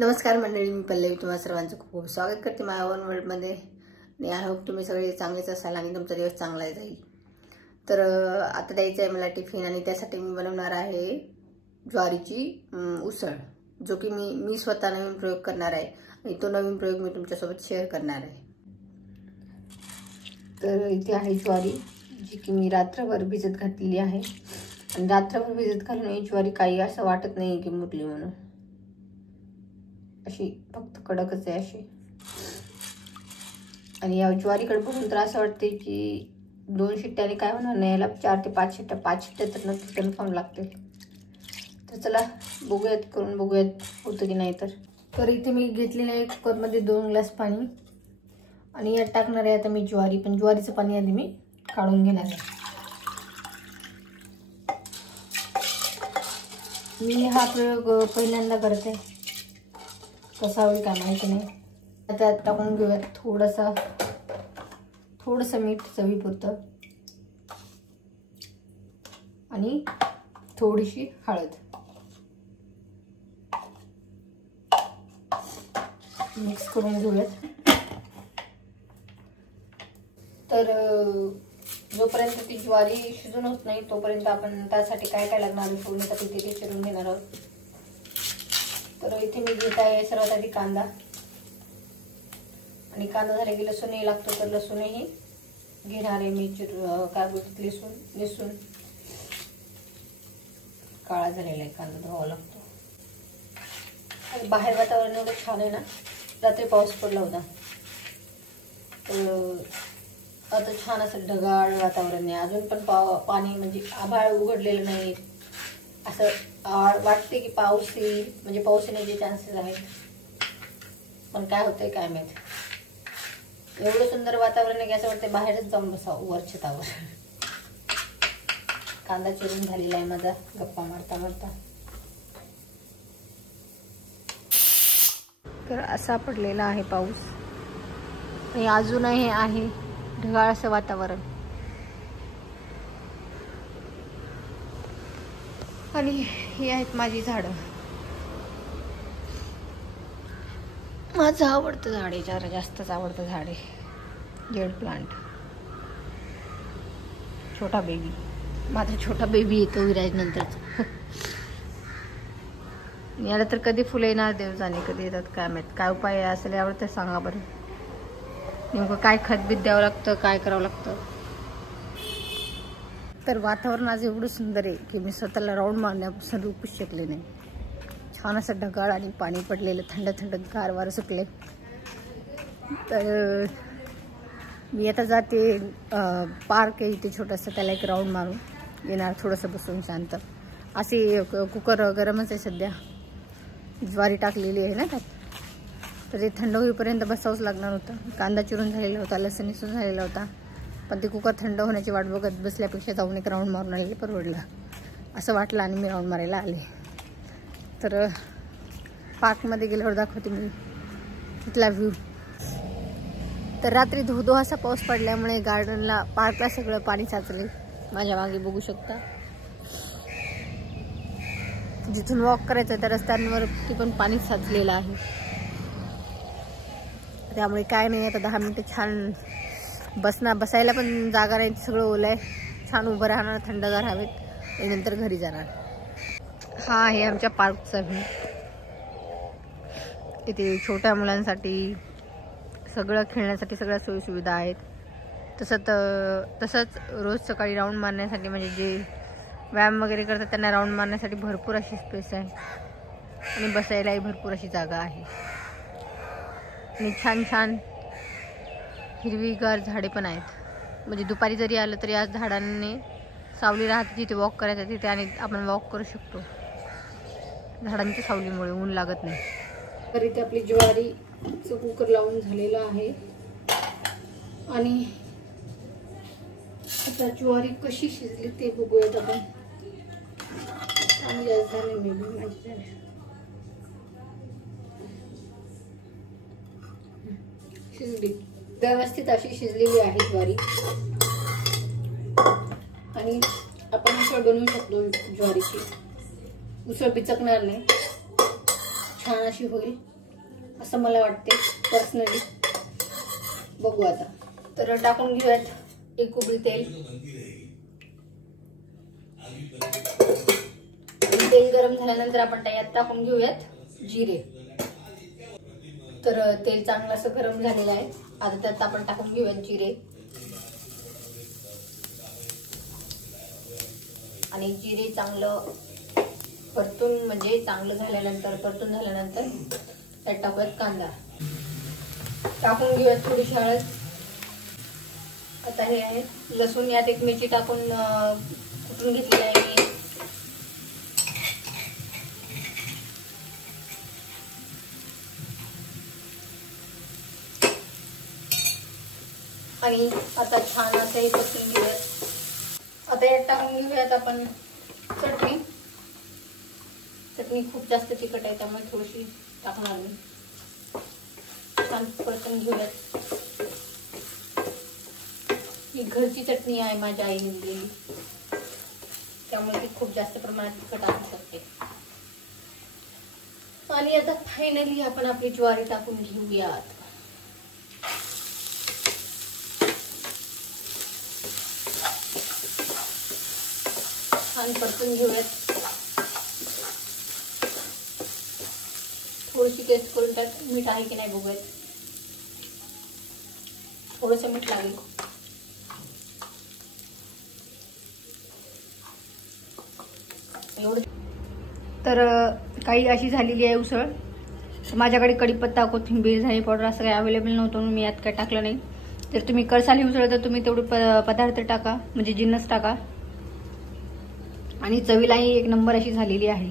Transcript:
नमस्कार मंडळी, मी पल्लवी तुम्हा सर्वांचं खूप खूप स्वागत करते माय ओन वर्ल्डमध्ये. आणि आय होप तुम्ही सगळे चांगलेच असाल आणि तुमचा दिवस चांगला जाईल. तर आता द्यायचं आहे मला टिफिन आणि त्यासाठी मी बनवणार आहे ज्वारीची उसळ, जो की मी स्वतः नवीन प्रयोग करणार आहे आणि तो नवीन प्रयोग मी तुमच्यासोबत शेअर करणार आहे. तर इथे आहे ज्वारी, जी की मी रात्रभर भिजत घातलेली आहे. आणि रात्रभर भिजत घालून ही ज्वारी काही असं वाटत नाही की मुरली म्हणून, अशी फक्त कडकच आहे अशी. आणि या ज्वारीकडे बघून तर असं वाटते की 2 शिट्ट्याने काय होणार नाही, याला 4 ते 5 शिट्ट्या, 5 शिट्ट्या तर नक्की कन्फर्म लागते. तर चला बघूयात, करून बघूयात होतं की नाही. तर इथे मी घेतलेलं आहे कुकरमध्ये 2 ग्लास पाणी आणि यात टाकणार आहे आता मी ज्वारी. पण ज्वारीचं पाणी आधी मी काढून घेणार आहे. मी हा प्रयोग पहिल्यांदा करते, कसा होईल काय माहिती नाही. आता टाकून घेऊयात थोडंसं मीठ चवीपुरतं आणि थोडीशी हळद. मिक्स करून घेऊयात. तर जोपर्यंत ती ज्वारी शिजून होत नाही तोपर्यंत आपण त्यासाठी काय काय लागणार आहे फोडणीसाठी ते चिरून घेणार आहोत. तर इथे मी घेत आहे सर्वात आधी कांदा. आणि कांदा झाला की लसूणही लागतो, तर लसूणही घेणार आहे मी काय बोलतात लसूण काळा झालेला आहे, कांदा धुवावा लागतो. आणि बाहेर वातावरण एवढं छान आहे ना, रात्री पाऊस पडला होता, तर आता छान असं ढगाळ वातावरण आहे. अजून पण पाणी म्हणजे आभाळ उघडलेलं नाही, असं वाटते की पाऊस येईल, म्हणजे पाऊस येण्याचे चान्सेस आहेत. पण काय होतंय काय माहित. एवढं सुंदर वातावरण आहे की असं वाटतं बाहेरच जाऊन बसावं वर छतावर. कांदा चिरून झालेला आहे माझा गप्पा मारता मारता. तर असा पडलेला आहे पाऊस आणि अजूनही आहे ढगाळ असं वातावरण. आणि ही आहेत माझी झाडं. माझं आवडतं झाड आहे, जरा जास्तच आवडतं झाड आहे, जेड प्लांट. छोटा बेबी, माझा छोटा बेबी येतो विराज नंतरच. याला तर कधी फुलं येणार देव जाणे, कधी येतात काय माहित. काय उपाय असेल यावर तर सांगा बरं. नेमकं काय खतबीत द्यावं लागतं, काय करावं लागतं. तर वातावरण आज एवढं सुंदर आहे की मी स्वतःला राऊंड मारण्यापासून रोखूच शकले नाही. छान असं ढगाळ आणि पाणी पडलेलं, थंड थंड गार वारं सुटले. तर मी आता जाते, पार्क आहे इथे छोटंसं, त्याला एक राऊंड मारून येणार, थोडंसं बसून शांत. असे कुकर गरमच आहे सध्या, ज्वारी टाकलेली आहे ना त्यात, तर ते थंड होईपर्यंत बसावंच लागणार होतं. कांदा चिरून झालेला होता, लसूण इसून झालेला होता, पण ते कुकर थंड होण्याची वाट बघत बसल्यापेक्षा जाऊन एक राऊंड मारून आलेले परवडलं असं वाटलं आणि मी राऊंड मारायला आले. तर पार्कमध्ये गेल्यावर दाखवते मी तिथला व्ह्यू. तर रात्री धो असा पाऊस पडल्यामुळे गार्डनला, पार्कला सगळं पाणी साचले. माझ्या मागे बघू शकता, जिथून वॉक करायचं त्या रस्त्यांवर ती पण पाणी साचलेलं आहे. त्यामुळे काय नाही, आता 10 मिनिटं छान बसायला पण जागा नाही, सगळं ओलं आहे. छान उभं राहणार थंडगार हवेत आणि नंतर घरी जाणार. हा आहे आमच्या पार्कचा व्ह्यू. इथे छोट्या मुलांसाठी सगळं खेळण्यासाठी सगळ्या सोयीसुविधा आहेत. तसंच रोज सकाळी राऊंड मारण्यासाठी, म्हणजे जे व्यायाम वगैरे करतात त्यांना राऊंड मारण्यासाठी भरपूर अशी स्पेस आहे आणि बसायलाही भरपूर अशी जागा आहे. आणि छान छान हिरवीगार झाडे पण आहेत. म्हणजे दुपारी जरी आलं तरी आज झाडांनी सावली राहते, जिथे वॉक करायचं तिथे आणि आपण वॉक करू शकतो झाडांच्या सावलीमुळे, ऊन लागत नाही. तर इथे आपली ज्वारीचं कुकर लावून झालेलं आहे. आणि आता ज्वारी कशी शिजली ते बघूयात आपण. आणि जास्त झाले मी माहिती झाले, शिजली व्यवस्थित अशी शिजलेली आहे ज्वारी. आणि आपण उसळ बनवू शकतो ज्वारीची. उसळ पिचकणार नाही, छान अशी होईल. असं मला वाटते पर्सनली. बघू आता. तर टाकून घेऊयात एक उकळी तेल. तेल गरम झाल्यानंतर आपण त्यात टाकून घेऊयात जिरे. तर तेल चांगलं असं गरम झालेलं आहे. आता त्यात आपण टाकून घेऊयात जिरे. आणि जिरे चांगलं परतून म्हणजे चांगलं झाल्यानंतर त्यात टाकूयात कांदा. टाकून घेऊयात थोडीशी हळद. आता हे आहे लसूण. यात एक मिरची टाकून कुटून घेतलेली आहे मी. आणि आता छान असं हे परतून घेऊयात. आता यात टाकून घेऊयात आपण चटणी. चटणी खूप जास्त तिखट आहे त्यामुळे थोडीशी टाकणार मी. छान परतून घेऊयात. ही घरची चटणी आहे माझ्या आईने दिलेली, त्यामुळे ती खूप जास्त प्रमाणात तिखट असू शकते. आणि आता फायनली आपण आपली ज्वारी टाकून घेऊयात. छान परतून घेऊयात. थोडीशी टेस्ट करून त्यात मीठ आहे की नाही बघूयात. थोडंसं मीठ लागेल. एवढं. तर काही अशी झालेली आहे उसळ. माझ्याकडे कढीपत्ता, कोथिंबीर, धणे पावडर असं काही अवेलेबल नव्हतं म्हणून मी यात काय टाकलं नाही. तर तुम्ही करसाली उसळ तर तुम्ही तेवढे पदार्थ टाका, म्हणजे जिन्नस टाका. आणि चवीलाही एक नंबर अशी झालेली आहे.